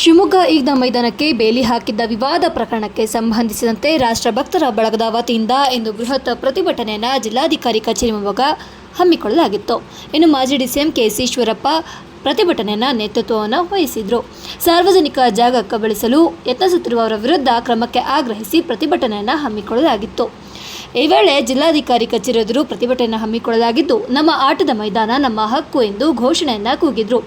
ಶಿವಮೊಗ್ಗ ಈಗ್ನ ಮೈದಾನಕ್ಕೆ ಬೇಲಿ ಹಾಕಿದ್ದ ವಿವಾದ ಪ್ರಕರಣಕ್ಕೆ ಸಂಬಂಧಿಸಿದಂತೆ ರಾಷ್ಟ್ರಭಕ್ತರ ಬಳಗದ ವತಿಯಿಂದ ಇಂದು ಬೃಹತ್ ಪ್ರತಿಭಟನೆಯನ್ನು ಜಿಲ್ಲಾಧಿಕಾರಿ ಕಚೇರಿ ಮುಂಭಾಗ ಹಮ್ಮಿಕೊಳ್ಳಲಾಗಿತ್ತು. ಇನ್ನು ಮಾಜಿ ಡಿಸಿಎಂ ಕೆ ಈಶ್ವರಪ್ಪ ಪ್ರತಿಭಟನೆಯನ್ನು ನೇತೃತ್ವವನ್ನು ವಹಿಸಿದರು. ಸಾರ್ವಜನಿಕ ಜಾಗ ಕಬಳಿಸಲು ಯತ್ನಿಸುತ್ತಿರುವವರ ವಿರುದ್ಧ ಕ್ರಮಕ್ಕೆ ಆಗ್ರಹಿಸಿ ಪ್ರತಿಭಟನೆಯನ್ನು ಹಮ್ಮಿಕೊಳ್ಳಲಾಗಿತ್ತು. ಈ ವೇಳೆ ಜಿಲ್ಲಾಧಿಕಾರಿ ಕಚೇರಿ ಎದುರು ಪ್ರತಿಭಟನೆ ಹಮ್ಮಿಕೊಳ್ಳಲಾಗಿದ್ದು, ನಮ್ಮ ಆಟದ ಮೈದಾನ ನಮ್ಮ ಹಕ್ಕು ಎಂದು ಘೋಷಣೆಯನ್ನ ಕೂಗಿದ್ರು.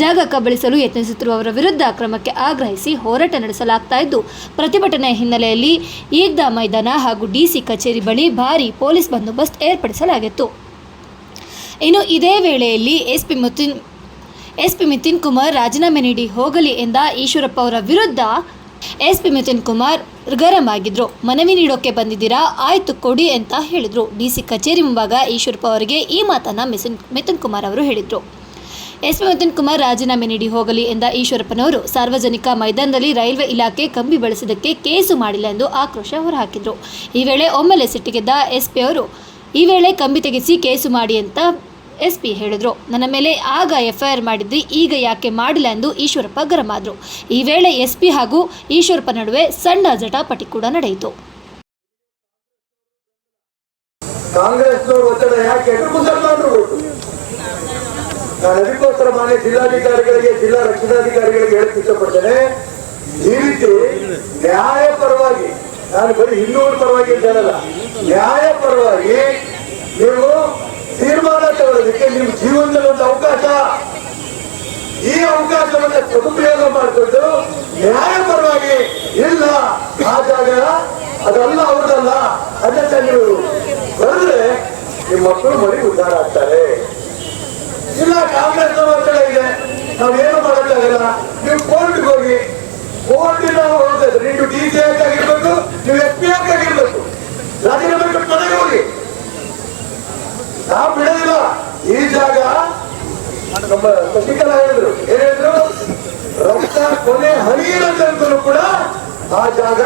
ಜಾಗ ಕಬಳಿಸಲು ಯತ್ನಿಸುತ್ತಿರುವವರ ವಿರುದ್ಧ ಕ್ರಮಕ್ಕೆ ಆಗ್ರಹಿಸಿ ಹೋರಾಟ ನಡೆಸಲಾಗ್ತಾ ಇದ್ದು, ಪ್ರತಿಭಟನೆ ಹಿನ್ನೆಲೆಯಲ್ಲಿ ಈಗ್ದಾ ಮೈದಾನ ಹಾಗೂ ಡಿಸಿ ಕಚೇರಿ ಬಳಿ ಭಾರಿ ಪೊಲೀಸ್ ಬಂದೋಬಸ್ತ್ ಏರ್ಪಡಿಸಲಾಗಿತ್ತು. ಇನ್ನು ಇದೇ ವೇಳೆಯಲ್ಲಿ ಎಸ್ಪಿ ಮುತಿನ್, ಎಸ್ಪಿ ಮಿತಿನ್ ಕುಮಾರ್ ರಾಜೀನಾಮೆ ನೀಡಿ ಹೋಗಲಿ ಎಂದ ಈಶ್ವರಪ್ಪ ಅವರ ವಿರುದ್ಧ ಎಸ್ಪಿ ಮಿಥುನ್ ಕುಮಾರ್ ಗರಂ ಆಗಿದ್ರು ಮನವಿ ನೀಡೋಕೆ ಬಂದಿದ್ದೀರಾ? ಆಯ್ತು, ಕೊಡಿ ಅಂತ ಹೇಳಿದ್ರು. ಡಿಸಿ ಕಚೇರಿ ಮುಂಭಾಗ ಈಶ್ವರಪ್ಪ ಅವರಿಗೆ ಈ ಮಾತನ್ನ ಮಿಸಿನ್ ಮಿಥುನ್ ಕುಮಾರ್ ಅವರು ಹೇಳಿದ್ರು. ಎಸ್ಪಿ ಮಿಥುನ್ ಕುಮಾರ್ ರಾಜೀನಾಮೆ ನೀಡಿ ಹೋಗಲಿ ಎಂದ ಈಶ್ವರಪ್ಪನವರು, ಸಾರ್ವಜನಿಕ ಮೈದಾನದಲ್ಲಿ ರೈಲ್ವೆ ಇಲಾಖೆ ಕಂಬಿ ಬಳಸಿದ್ದಕ್ಕೆ ಕೇಸು ಮಾಡಿಲ್ಲ ಎಂದು ಆಕ್ರೋಶ ಹೊರಹಾಕಿದ್ರು. ಈ ವೇಳೆ ಒಮ್ಮೆಲೆ ಸಿಟ್ಟಿಗೆದ್ದ ಎಸ್ಪಿ ಅವರು, ಈ ವೇಳೆ ಕಂಬಿ ತೆಗೆಸಿ ಕೇಸು ಮಾಡಿ ಅಂತ ಎಸ್ಪಿ ಹೇಳಿದ್ರು. ನನ್ನ ಮೇಲೆ ಆಗ ಎಫ್ಐಆರ್ ಮಾಡಿದ್ರಿ, ಈಗ ಯಾಕೆ ಮಾಡಿಲ್ಲ ಎಂದು ಈಶ್ವರಪ್ಪ ಗರಂ ಆದ್ರು. ಈ ವೇಳೆ ಎಸ್ಪಿ ಹಾಗೂ ಈಶ್ವರಪ್ಪ ನಡುವೆ ಸಣ್ಣ ಜಟಾಪಟಿ ಕೂಡ ನಡೆಯಿತು. ನಾನು ಅದಕ್ಕೋಸ್ಕರ ಮಾನ್ಯ ಜಿಲ್ಲಾಧಿಕಾರಿಗಳಿಗೆ, ಜಿಲ್ಲಾ ರಕ್ಷಣಾಧಿಕಾರಿಗಳಿಗೆ ಹೇಳಕ್ಕೆ ಇಷ್ಟಪಡ್ತೇನೆ. ಈ ರೀತಿ ನ್ಯಾಯ ಪರವಾಗಿ, ನಾನು ಬರೀ ಹಿಂದೂಗಳ ಪರವಾಗಿ ಹೇಳಲ್ಲ. ನ್ಯಾಯಪರವಾಗಿ ನೀವು ತೀರ್ಮಾನ ನಿಮ್ಮ ನಿಮ್ ಜೀವನದಲ್ಲಿ ಒಂದು ಅವಕಾಶ. ಈ ಅವಕಾಶವನ್ನ ಸದುಪಯೋಗ ಮಾಡಿಕೊಂಡು ನ್ಯಾಯ ಪರವಾಗಿ ಇಲ್ಲ ಆ ಜಾಗ ಅದಲ್ಲ ಅವ್ರದಲ್ಲ ಅದನ್ನ ನೀವು ಬರೆದ್ರೆ ನಿಮ್ಮ ಮಕ್ಕಳು ಮರಿ ಉದ್ಧಾರ ಆಗ್ತಾರೆ. ಇಲ್ಲ, ಕಾಂಗ್ರೆಸ್ ಒತ್ತಡ ಇದೆ. ನಾವೇನು ಮಾಡೋಕ್ಕಾಗಲ್ಲ? ನೀವು ಕೋರ್ಟ್ಗೆ ಹೋಗಿ ಕೋರ್ಟಿನ ಇದ್ರೆ ನೀವು ಡಿ ಸಿ ಆಗಿರ್ಬೇಕು ನೀವು ಎಸ್ ಪಿ ಆಗಿರ್ಬೇಕು ರಾಜೀನಾಮೆ ಕೊಟ್ಟು ಮನೆಗೆ ಹೋಗಿ ನಾವು ಬಿಡೋದಿಲ್ಲ ಈ ಜಾಗ ನಮ್ಮ ಶಶಿಕಲಾ ಹೇಳಿದ್ರು. ಏನ್ ರಕ್ತ ಕೊನೆ ಹರಿಯಿರದಂತಲೂ ಕೂಡ ಆ ಜಾಗ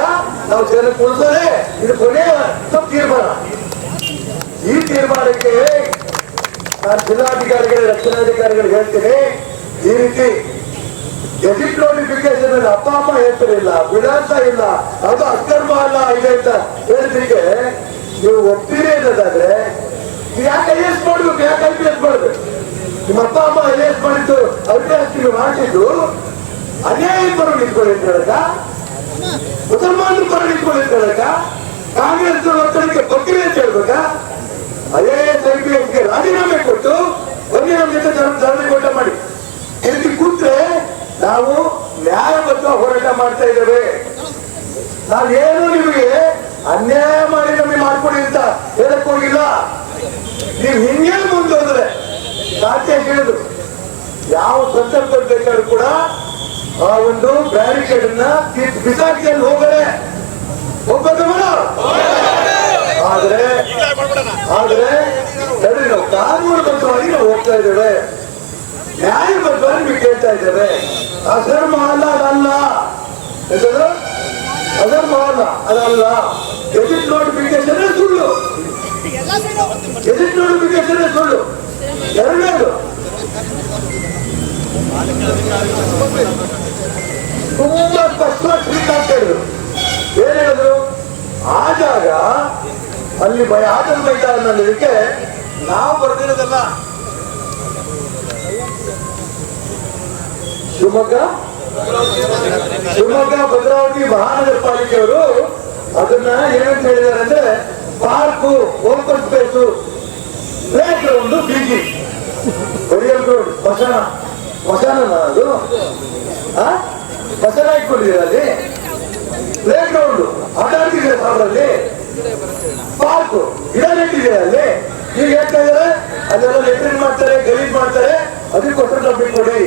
ನಾವು ಜನಕ್ಕೆ ಉಳಿಸೋದೆ ಇದು ಕೊನೆ ನಮ್ಮ ತೀರ್ಮಾನ. ಈ ತೀರ್ಮಾನಕ್ಕೆ ನಾನು ಜಿಲ್ಲಾಧಿಕಾರಿಗಳು ರಕ್ಷಣಾಧಿಕಾರಿಗಳು ಹೇಳ್ತೀನಿ. ಈ ರೀತಿ ಗೆಜಿಟ್ ನೋಟಿಫಿಕೇಶನ್ ಅಲ್ಲಿ ಅಪ್ಪ ಅಮ್ಮ ಹೆಸರಿಲ್ಲ ವಿಳಾಸ ಇಲ್ಲ, ಅದು ಅಕ್ರಮ ಅಲ್ಲ, ಇದೆ ಅಂತ ಹೇಳಿದ್ರಿಗೆ ನೀವು ಒಪ್ತೀರಿ ಅನ್ನೋದಾದ್ರೆ ಯಾಕೆ ಎಸ್ ಮಾಡ್ಬೇಕು? ಯಾಕೆ ಐ ಪಿ ಎಸ್ ಮಾಡ್ಬೇಕು? ನಿಮ್ಮ ಅಪ್ಪ ಅಮ್ಮ ಐ ಎಸ್ ಮಾಡಿದ್ದು ಅನ್ಯಾಯ ಪರ ನಿಂತ್ಕೊಳ್ಳಿ ಅಂತ ಮುಸಲ್ಮಾನರ ಪರ ನಿಂತ್ಕೊಳ್ಳಿ ಅಂತ ಕಾಂಗ್ರೆಸ್ ಒತ್ತಡಕ್ಕೆ ಪ್ರಕ್ರಿಯೆ ಅಂತ ಹೇಳ್ಬೇಕಾ? ಅದೇ ಎ ಎಸ್ ಐ ಪಿ ರಾಜೀನಾಮೆ ಕೊಟ್ಟು ಬನ್ನಿ ನಮ್ಮ ಜೊತೆ ಧರಣಿಗೋಟ ಮಾಡಿ. ಇದಕ್ಕೆ ಕೂತ್ರೆ ನಾವು ನ್ಯಾಯಬದ್ಧ ಹೋರಾಟ ಮಾಡ್ತಾ ಇದ್ದೇವೆ. ನಾವೇನು ನಿಮಗೆ ಅನ್ಯಾಯ ಮಾಡಿ ನಮಗೆ ಮಾಡ್ಕೊಡಿ ಅಂತ ಹೇಳಕ್ ಹೋಗಿಲ್ಲ. ನೀವು ಹಿಂಗೆ ಹೋದ್ರೆ ಸಾಧ್ಯ ಹೇಳಿದ್ರು ಯಾವ ಸಂದರ್ಭದಲ್ಲಿ ಬೇಕಾದ್ರೂ ಕೂಡ ಆ ಒಂದು ಬ್ಯಾರಿಕೇಡ್ ಅನ್ನ ಬಿಸಾಕಿಯಲ್ಲಿ ಹೋಗರೆ ಹೋಗ್ಬೇಕಲ್ಲ ಆದ್ರೆ ಆದ್ರೆ ಸರಿ ನಾವು ಕಾನೂನುಬದ್ಧವಾಗಿ ನಾವು ಹೋಗ್ತಾ ಇದ್ದೇವೆ. ನ್ಯಾಯಬದ್ಧವಾಗಿ ನೀವು ಕೇಳ್ತಾ ಇದ್ದೇವೆ. ಅಧರ್ಮ ಅಲ್ಲ, ಅದಲ್ಲ? ಅಧರ್ಮ ಅಲ್ಲ, ಅದಲ್ಲ. ಗೆಜಿಟ್ ನೋಟಿಫಿಕೇಶನ್ ಸುಳ್ಳು. ಎಡಿಟ್ ನೋಟಿಫಿಕೇಶನ್ ಸುಳ್ಳು. ಎರಡನೇದು ತುಂಬಾ ಟ್ವೀಟ್ ಅಂತ ಹೇಳಿದ್ರು. ಏನ್ ಹೇಳಿದ್ರು? ಆ ಜಾಗ ಅಲ್ಲಿ ಭಯ ಮೈದಾನ ಅನ್ನೋದಕ್ಕೆ ನಾವು ಬರ್ದಿರೋದಲ್ಲ. ಶಿವಮೊಗ್ಗ? ಶಿವಮೊಗ್ಗ ಭದ್ರಾವತಿ ಮಹಾನಗರ ಪಾಲಿಕೆಯವರು ಅದನ್ನ ಏನಂತ ಹೇಳಿದ್ದಾರೆ ಅಂದ್ರೆ park, open space, play ground ಬೀಗಿ burial ground ಸ್ಮಶಾನ. ಸ್ಮಶಾನ ಅದು? ಸ್ಮಶಾನ ಇಟ್ಕೊಂಡಿದ್ದೀರ ಅಲ್ಲಿ? ಪ್ಲೇ ಗ್ರೌಂಡ್ ಆಟ ಆಡ್ತಿದ್ದೀರ ಸಾಬ್ರಲ್ಲಿ ಪಾರ್ಕು ಗಿಡ ನೆಟ್ಟಿದೆ ಅಲ್ಲಿ? ಈಗ ಹೇಳ್ತಾ ಇದಾರೆ ಅಲ್ಲೆಲ್ಲ ಲೆಟ್ರಿನ್ ಮಾಡ್ತಾರೆ ಗಲೀಜ್ ಮಾಡ್ತಾರೆ ಅದಕ್ಕೋಸ್ಕರ ನಾವು ಬಿಟ್ಕೊಡಿ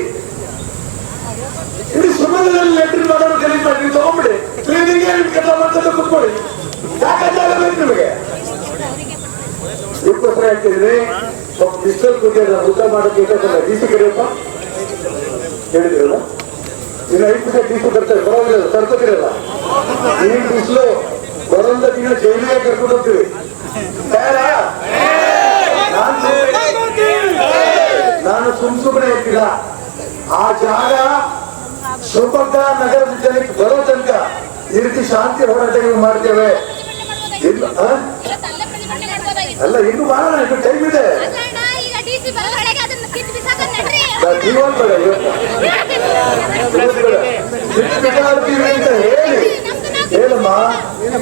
ಇಡೀ ಸುಮ್ಮದಲ್ಲಿ ಲೆಟ್ರಿನ್ ಮಾಡೋರು ಗಲೀಜ್ ಮಾಡಿ ನೀವು ತಗೊಂಬಿಡಿ ಕ್ಲೀನಿಂಗ್ ಕೆಲಸ ಮಾಡ್ತಾರೆ, ಕುತ್ಕೊಳ್ಳಿ. ಯಾಕಂತ ಜಾಗ ಬೇಕು ನಿಮಗೆ? ಇದಕ್ಕೋಸ್ಕರ ಹೇಳ್ತಿದ್ರಿ ಡಿಜಿಟಲ್ ಕುದಿಯೋದ ಊಟ ಮಾಡೋಕೆ ಇಷ್ಟೊಂದು ಡಿ ಸಿ ಕರೆಯಪ್ಪ ಹೇಳಿದ್ರಲ್ಲ? ಇನ್ನು ಐದು ದಿನ ಸಿ ಬರ್ತಾರೆ ಬರೋದಿಲ್ಲ ತರ್ಕೋತಿರಲ್ಲ? ಈ ಬಿಸಿಲು ಬರೋದ ದಿನ ಜೈಲಿಗೆ ಕರ್ಕೊಂಡು ಹೋಗ್ತೀವಿ? ನಾನ್ ಸುಮ್ ಸುಮ್ಮನೆ ಹೇಳ್ತಿಲ್ಲ ಆ ಜಾಗ ಶಿವಮೊಗ್ಗ ನಗರದ ಜನಕ್ಕೆ ಬರೋ ತನಕ ಈ ರೀತಿ ಶಾಂತಿ ಹೋರಾಟಗಳು ಮಾಡ್ತೇವೆ. ಅಲ್ಲ, ಇನ್ನು ಮಾಡೋಣ ಇನ್ನು ಟೈಮ್ ಇದೆ ನಾನು ಜೀವನ್ ಬೇಡ ಇವತ್ತು ಇವತ್ತು ಬೇಡ. ಕಿತ್ತು ಬಿಸಾಡ್ತೀವಿ ಅಂತ ಹೇಳಿ ಹೇಳಮ್ಮ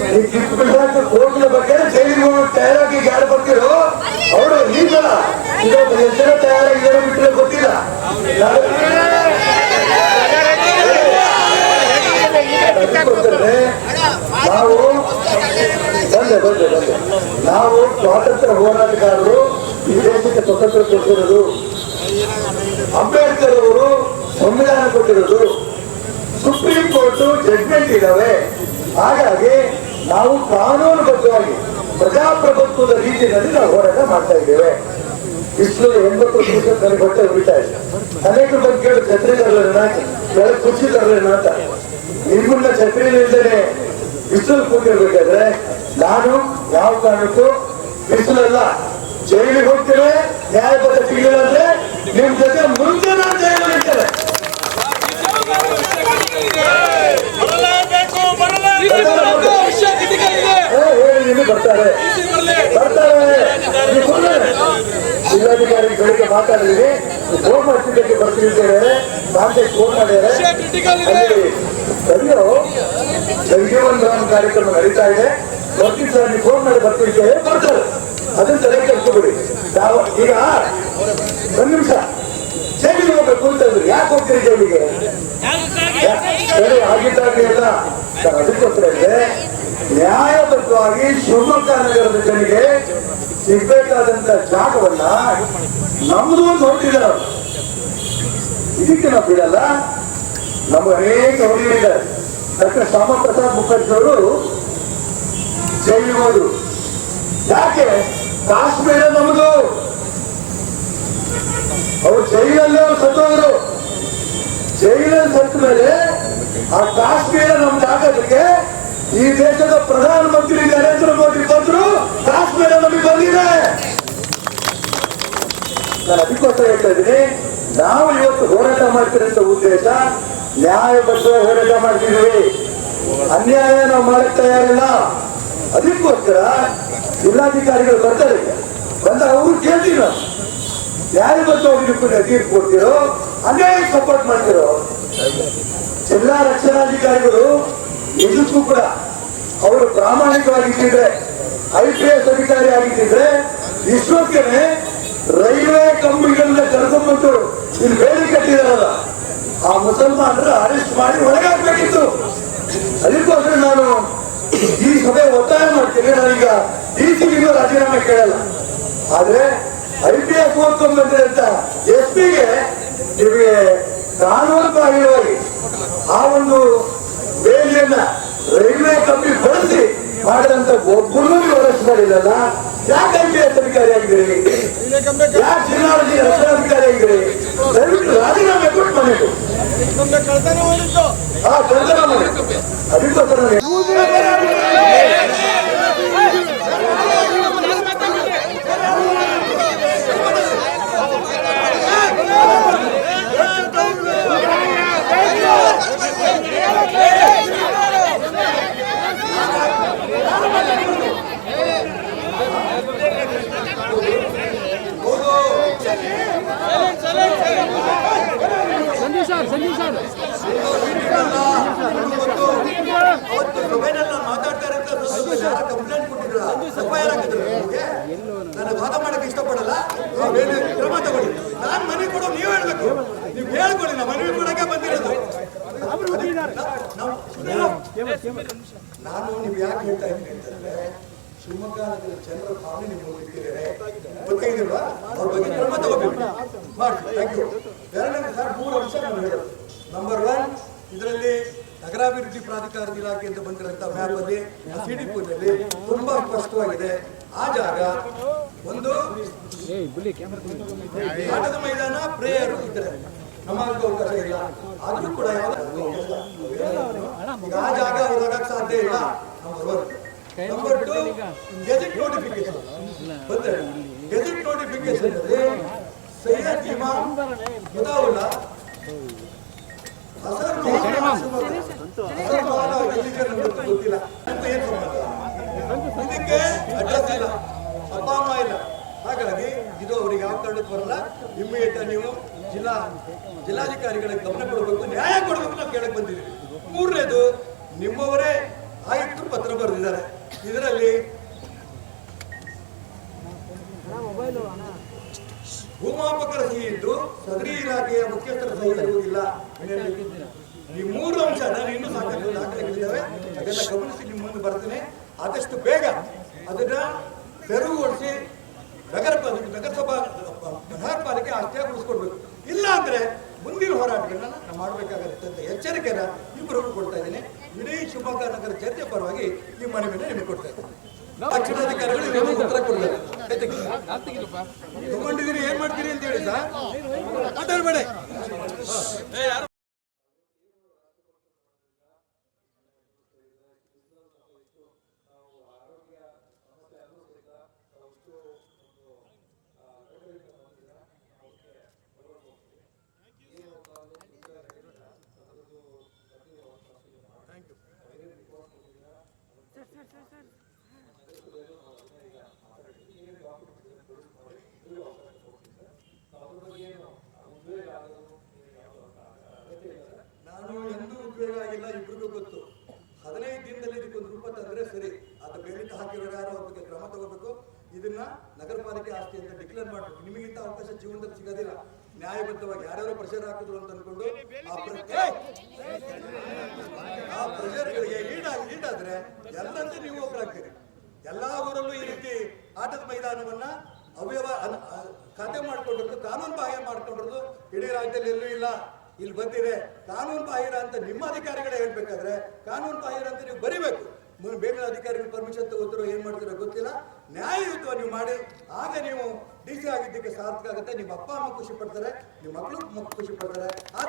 ಈ ಕಿತ್ತು ಬಿಸಾಕ ಕೋರ್ಟ್ನ ಬಗ್ಗೆ ಜೈಲಿಗೆ ಹೋಗಿ ತಯಾರಾಗಿ ಯಾರು ಬರ್ತಿರೋ ಅವರು ನೀವಲ್ಲ ಇವತ್ತು ಹೆಸರು ತಯಾರಾಗಿದ್ದಾರೋ ಬಿಟ್ಟರೆ ಗೊತ್ತಿಲ್ಲ ನಾನು- ಅದಕ್ಕೋಸ್ಕರನೇ ನಾವು ಬಂದೆ ಬಂದೆ ಬಂದೆ ನಾವು ಸ್ವಾತಂತ್ರ್ಯ ಹೋರಾಟಗಾರರು ಈ ದೇಶಕ್ಕೆ ಸ್ವತಂತ್ರ ಕೊಟ್ಟಿರೋದು ಅಂಬೇಡ್ಕರ್ ಅವರು ಸುಪ್ರೀಂ ಕೋರ್ಟ್ ಜಡ್ಮೆಂಟ್ ಇದಾವೆ. ಹಾಗಾಗಿ ನಾವು ಕಾನೂನುಬದ್ಧವಾಗಿ ಪ್ರಜಾಪ್ರಭುತ್ವದ ರೀತಿಯಲ್ಲಿ ನಾವು ಹೋರಾಟ ಮಾಡ್ತಾ ಇದ್ದೇವೆ. ಬಿಸಿಲು ಎಂಬತ್ತು ನನಗೆ ಹೊಟ್ಟೆ ಉಳಿತಾ ಇದೆ. ಅನೇಕ ಬಂದು ಕೇಳಿ ಛತ್ರಿ ತರಲೇನಾ ಕೆಳಗೆ ಕುರ್ಚಿ ತರಲೇನ ಅಂತ? ನಿಮ್ಮನ್ನ ಛತ್ರಿ ಬಿಸಿಲು ನಾನು ಯಾವ ಕಾರಣಕ್ಕೂ ಬಿಸಿಲಲ್ಲ ಜೈಲಿಗೆ ಹೋಗ್ತೇವೆ ನ್ಯಾಯಬದ್ಧ ಸಿಗಲಿಲ್ಲ ನಿಮ್ ಜೊತೆ ಮುಂದೆ ನಾನು ಜೈಲಿಗೆ ಇರ್ತೇನೆ ಬರ್ತಾರೆ. ಬರ್ತಾರೆ. ಜಿಲ್ಲಾಧಿಕಾರಿ ಬೆಳಿಗ್ಗೆ ಮಾತಾಡಿದೀನಿ ಫೋನ್ ಮಾಡ್ತಿದ್ದಕ್ಕೆ ಬರ್ತಿದ್ದೇವೆ ಕಾಂಟ್ಯಾಕ್ಟ್ ಫೋನ್ ಮಾಡಿದ್ದಾರೆ. ಸರಿಯೋ ಜಗಜೀವನ್ ರಾಮ್ ಕಾರ್ಯಕ್ರಮ ನಡೀತಾ ಇದೆ. ಬರ್ತೀವಿ ಸರ್, ನೀವು ಫೋನ್ ಮಾಡಿ ಬರ್ತಿದ್ದೇವೆ ಬರ್ತಾರೆ. ಅದನ್ನ ತಲೆ ಕೆಡ್ಸ್ಕೊಬಿಡಿ. ಯಾವ ಈಗ ಒಂದ್ ನಿಮಿಷ. ಜೈಲಿಗೆ ಹೋಗ್ಬೇಕು ಅಂತ ಇದ್ರು. ಯಾಕೆ ಹೋಗ್ತೀರಿ ಜೈಲಿಗೆ? ನಾನು ಅದಕ್ಕೋಸ್ಕರ ಇದೆ ನ್ಯಾಯಬದ್ಧವಾಗಿ ಶಿವಮೊಗ್ಗ ನಗರದ ಜನರಿಗೆ ಸಿಗ್ಬೇಕಾದಂತ ಜಾಗವನ್ನ ನಮ್ದು ಒಂದು ಇದಕ್ಕೆ ನಾವು ಬಿಡಲ್ಲ. ನಮ್ಮ ಅನೇಕ ಹೊಡೆಯಲಿದ್ದಾರೆ ಡಾಕ್ಟರ್ ಶ್ಯಾಮಪ್ರಸಾದ್ ಮುಖರ್ಜಿ ಅವರು ಯಾಕೆ? ಕಾಶ್ಮೀರ ನಮ್ದು. ಅವ್ರು ಜೈಲಲ್ಲೇ ಅವ್ರು ಸತ್ತೋದ್ರು. ಜೈಲಲ್ಲಿ ಸತ್ತ ಮೇಲೆ ಆ ಕಾಶ್ಮೀರ ನಮ್ದು ಆಗೋದಕ್ಕೆ ಈ ದೇಶದ ಪ್ರಧಾನಮಂತ್ರಿ ನರೇಂದ್ರ ಮೋದಿ ಬಂದ್ರು, ಕಾಶ್ಮೀರ ನಮಗೆ ಬಂದಿದೆ. ನಾನು ಅದಕ್ಕೋಸ್ಕರ ಹೇಳ್ತಾ ಇದ್ದೀನಿ. ನಾವು ಇವತ್ತು ಹೋರಾಟ ಮಾಡ್ತಿರೋಂಥ ಉದ್ದೇಶ ನ್ಯಾಯಬದ್ಧ ಹೋರಾಟ ಮಾಡ್ತಿದ್ದೀವಿ. ಅನ್ಯಾಯ ನಾವು ಮಾಡಕ್ ತಯಾರಿಲ್ಲ. ಅದಕ್ಕೋಸ್ಕರ ಜಿಲ್ಲಾಧಿಕಾರಿಗಳು ಬರ್ತಾರೆ ಬಂದ ಅವರು ಕೇಳ್ತೀವಿ ನಾವು. ನ್ಯಾಯಬದ್ಧವಾಗಿ ತೀರ್ಪು ಕೊಡ್ತಿರೋ ಅನ್ಯಾಯ ಸಪೋರ್ಟ್ ಮಾಡ್ತಿರೋ ಜಿಲ್ಲಾ ರಕ್ಷಣಾಧಿಕಾರಿಗಳು ನಿಜಕ್ಕೂ ಕೂಡ ಅವರು ಪ್ರಾಮಾಣಿಕವಾಗಿದ್ದಿದ್ರೆ ಐ ಪಿ ಎಸ್ ಅಧಿಕಾರಿ ಆಗಿದ್ದಿದ್ರೆ ವಿಶ್ವಕ್ಕೆ ರೈಲ್ವೆ ಕಂಪನಿಗಳನ್ನ ಕರೆದುಕೊಂಡು ಇಲ್ಲಿ ಬೇಲಿ ಕಟ್ಟಿದಾರಲ್ಲ, ಆ ಮುಸಲ್ಮಾನರ ಅರೆಸ್ಟ್ ಮಾಡಿ ಒಳಗಾಗಬೇಕಿತ್ತು. ಅದಕ್ಕೋಸ್ಕರ ನಾನು ಈ ಸಭೆ ಒತ್ತಾಯ ಮಾಡ್ತೇನೆ. ನಾನೀಗ ಡಿ ಸಿ ರಾಜೀನಾಮೆ ಕೇಳಲ್ಲ. ಆದ್ರೆ ಐ ಪಿ ಎಸ್ ಓದ್ಕೊಂಡ್ ಅಂತ ಎಸ್ ಪಿಗೆ ನಿಮಗೆ ಕಾನೂನು ಬಾಹಿರವಾಗಿ ಆ ಒಂದು ಬೇಲಿಯನ್ನ ರೈಲ್ವೆ ಕಂಪನಿ ಬಳಸಿ ಮಾಡಿದಂತ ಒಬ್ಬರು ಅರೆಸ್ಟ್ ಮಾಡಿಲ್ಲಲ್ಲ ಯಾಕೆ ಐ ಪಿ ಎಸ್ ಅಧಿಕಾರಿ ಆಗಿದ್ದೀರಿ? ಯಾಕೆ ಜಿಲ್ಲಾ ರಕ್ಷಣಾಧಿಕಾರಿ ಆಗಿದ್ದೀರಿ? ದಯವಿಟ್ಟು ರಾಜೀನಾಮೆ ಕೊಟ್ಟು ಮನೆಗೆ ನಮ್ಗೆ ಕಳ್ತನ ಮಾಡಿ. ಅದಕ್ಕೋಸ್ಕರ ನಾನು ಅವತ್ತು ಸಭೆನಲ್ಲಿ ನಾನು ಮಾತಾಡ್ತಾ ಇರೋಂಥ ಯಾರ ಕಂಪ್ಲೇಂಟ್ ಕೊಟ್ಟಿದ್ರ ಎಫ್ಐಆರ್ ಹಾಕಿದ್ರು ನಾನು ವಾದ ಮಾಡಕ್ಕೆ ನೀವೇನು ಕ್ರಮ ತಗೊಳ್ಳಿ ನಾನು ಮನೆ ಕೊಡೋ ನೀವು ಹೇಳ್ಬೇಕು ನೀವು ಹೇಳ್ಕೊಡಿ ನಾವು ಮನವಿ ಕೊಡಕ್ಕೆ ಬಂದಿರೋದು ನಾನು ನೀವು ಯಾಕೆ ಹೇಳ್ತಾ ಇದ್ದೀನಿ ಅಂತಂದ್ರೆ ಶಿವಮೊಗ್ಗ ಜನರ ಭಾವನೆ ನೀವು ಗೊತ್ತಿದ್ದೀರಿ ಗೊತ್ತಾಗಿದ್ದೀರಾ ಅವ್ರ ಬಗ್ಗೆ ಕ್ರಮ ತಗೋಬೇಕು ಮಾಡಿ ಥ್ಯಾಂಕ್ ಯು ಎರಡನೇ ಸರ್ ಮೂರು ಅಂಶ ನಾನು ಹೇಳೋದು ನಂಬರ್ ಒನ್ ಇದರಲ್ಲಿ ನಗರಾಭಿವೃದ್ಧಿ ಪ್ರಾಧಿಕಾರ ಇಲಾಖೆ ಅಂತ ಬಂದಿರೋಂಥ ಮ್ಯಾಪ್ ಅಲ್ಲಿ ಸಿಡಿಪುರಲ್ಲಿ ತುಂಬಾ ಸ್ಪಷ್ಟವಾಗಿದೆ. ಆ ಜಾಗ ಒಂದು ಆಟದ ಮೈದಾನ ಪ್ರೇಯರ್ ಇದ್ರೆ. ನಮಾಜ್ಗೆ ಅವಕಾಶ ಇಲ್ಲ. ಆದ್ರೂ ಕೂಡ ಈಗ ಆ ಜಾಗ ಹೋಗಕ್ಕೆ ಹೋಗಕ್ ಸಾಧ್ಯ ಇಲ್ಲ. ನಂಬರ್ ಟು ಗೆಜೆಟ್ ನೋಟಿಫಿಕೇಶನ್ ಬಂದ್ರೆ ಗೆಜೆಟ್ ನೋಟಿಫಿಕೇಶನ್ ಅಲ್ಲಿ ಸೈಯದ್ ಇಮಾಮ್ ಮುದಾವುಲ್ಲಾ ಹಸರು ನಮ್ಗೆ ಗೊತ್ತಿಲ್ಲ. ಅಂತ ಏನ್ ಸಂಬಂಧ? ಇದಕ್ಕೆ ಅಡ್ರೆಸ್ ಇಲ್ಲ. ಅಪ್ಪ, ಅಮ್ಮ ಇಲ್ಲ. ಹಾಗಾಗಿ ಇದು ಅವರಿಗೆ ಯಾವ ಕಾರಣಕ್ಕೆ ಬರಲ್ಲ ಇಮ್ಮಿಡಿಯೇಟ್ ನೀವು ಜಿಲ್ಲಾ, ಜಿಲ್ಲಾಧಿಕಾರಿಗಳಿಗೆ ಗಮನ ಕೊಡಬೇಕು. ನ್ಯಾಯ ಕೊಡಬೇಕು ನಾವು ಕೇಳಕ್ ಬಂದಿದ್ದೀವಿ. ಮೂರನೇದು, ನಿಮ್ಮವರೇ ಆಯುಕ್ತರು ಪತ್ರ ಬರೆದಿದ್ದಾರೆ. ಇದರಲ್ಲಿ ಭೂಮಾಪಕರ ಸಹಿ ಇದ್ದು ಸದರಿ ಇಲಾಖೆಯ ಮುಖ್ಯಸ್ಥರ ಸಹಿ ಇರುವುದಿಲ್ಲ. ಈ ಮೂರು ಅಂಶ ನಾನು ಇನ್ನೂ ಸಾಕಷ್ಟು ದಾಖಲೆಗಳಿದ್ದಾವೆ. ಅದೆಲ್ಲ ಗಮನಿಸಿ ನಿಮ್ಮ ಮುಂದೆ ಬರ್ತೇನೆ. ಆದಷ್ಟು ಬೇಗ ಅದನ್ನ ತೆರವುಗೊಳಿಸಿ ನಗರ ನಗರಸಭಾ ನಗರ ಪಾಲಿಕೆ ಅಷ್ಟೇಗೊಳಿಸ್ಕೊಡ್ಬೇಕು ಇಲ್ಲ ಅಂದ್ರೆ ಮುಂದಿನ ಹೋರಾಟಗಳನ್ನ ನಾವು ಮಾಡಬೇಕಾಗುತ್ತೆ ಅಂತ ಎಚ್ಚರಿಕೆನ ಇಬ್ಬರು ಕೊಡ್ತಾ ಇದ್ದೀನಿ. ಇಡೀ ಶಿವಮೊಗ್ಗ ನಗರ ಜನತೆ ಪರವಾಗಿ ಈ ಮನವಿಯನ್ನು ನಿಮಗೆ ಕೊಡ್ತಾ ಇದ್ದೀನಿ. ರಕ್ಷಣಾಧಿಕಾರಿಗಳು ಇದಕ್ಕೆ ಉತ್ತರ ಕೊಡಬೇಕು ತಗೊಂಡಿದ್ದೀನಿ ಏನ್ ಮಾಡ್ತೀರಿ ಅಂತ ಹೇಳಿ ಸರ್ ಮಾತಾಡ್ಬೇಡ. ನಾನು ಎಂದೂ ಉದ್ವೇಗ ಆಗಿಲ್ಲ ಇಬ್ಬರಿಗೂ ಗೊತ್ತು. ಹದಿನೈದು ದಿನದಲ್ಲಿ ಇದಕ್ಕೊಂದು ರೂಪ ತಂದ್ರೆ ಸರಿ. ಅದು ಬೇಡಿಕೆ ಹಾಕಿರೋರು ಯಾರೋ ಬಗ್ಗೆ ಕ್ರಮ ತಗೋಬೇಕು. ಇದನ್ನ ನಗರ ಪಾಲಿಕೆ ಆಸ್ತಿ ಅಂತ ಡಿಕ್ಲೇರ್ ಮಾಡಬೇಕು. ನಿಮಗಿಂತ ಅವಕಾಶ ಜೀವನದಲ್ಲಿ ಸಿಗೋದಿಲ್ಲ. ನ್ಯಾಯಬದ್ಧವಾಗಿ ಯಾರ್ಯಾರೋ ಪ್ರೆಷರ್ ಹಾಕಿದ್ರು ಅಂತ ಅನ್ಕೊಂಡು ಆ ಪ್ರ- ಏಯ್! ಆ ಪ್ರೆಷರ್ಗಳಿಗೆ ಈಡಾಗಿ ಈಡಾದ್ರೆ ಎಲ್ಲರಂತೆ ನೀವು ಒಬ್ಬರಾಗ್ತೀರಿ ಎಲ್ಲಾ ಊರಲ್ಲೂ ಈ ರೀತಿ ಆಟದ ಮೈದಾನವನ್ನ ಅವ್ಯವ ಖಾತೆ ಮಾಡ್ಕೊಂಡಿರೋದು, ಕಾನೂನು ಬಾಹ್ಯ ಮಾಡ್ಕೊಂಡಿರೋದು ಇಡೀ ರಾಜ್ಯದಲ್ಲಿ ಎಲ್ಲೂ ಇಲ್ಲ. ಇಲ್ಲಿ ಬಂದಿದೆ. ಕಾನೂನು ಬಾಹಿರ ಅಂತ ನಿಮ್ಮ ಅಧಿಕಾರಿಗಳೇ ಹೇಳ್ಬೇಕಾದ್ರೆ ಕಾನೂನು ಬಾಹಿರ ಅಂತ ನೀವು ಬರಿಬೇಕು. ಬೇರೆ ಅಧಿಕಾರಿಗಳು ಪರ್ಮಿಷನ್ ತಗೋತಿರೋ, ಏನ್ ಮಾಡ್ತಿರೋ ಗೊತ್ತಿಲ್ಲ. ನ್ಯಾಯಯುತವಾಗಿ ನೀವು ಮಾಡಿ. ಆಗ ನೀವು ಡಿ ಸಿ ಆಗಿದ್ದಕ್ಕೆ ಸಾರ್ಥಕ ಆಗುತ್ತೆ. ನಿಮ್ಮ ಅಪ್ಪ ಅಮ್ಮ ಖುಷಿ ಪಡ್ತಾರೆ, ನಿಮ್ಮ ಮಕ್ಕಳು ಖುಷಿ ಪಡ್ತಾರೆ. ಆಗ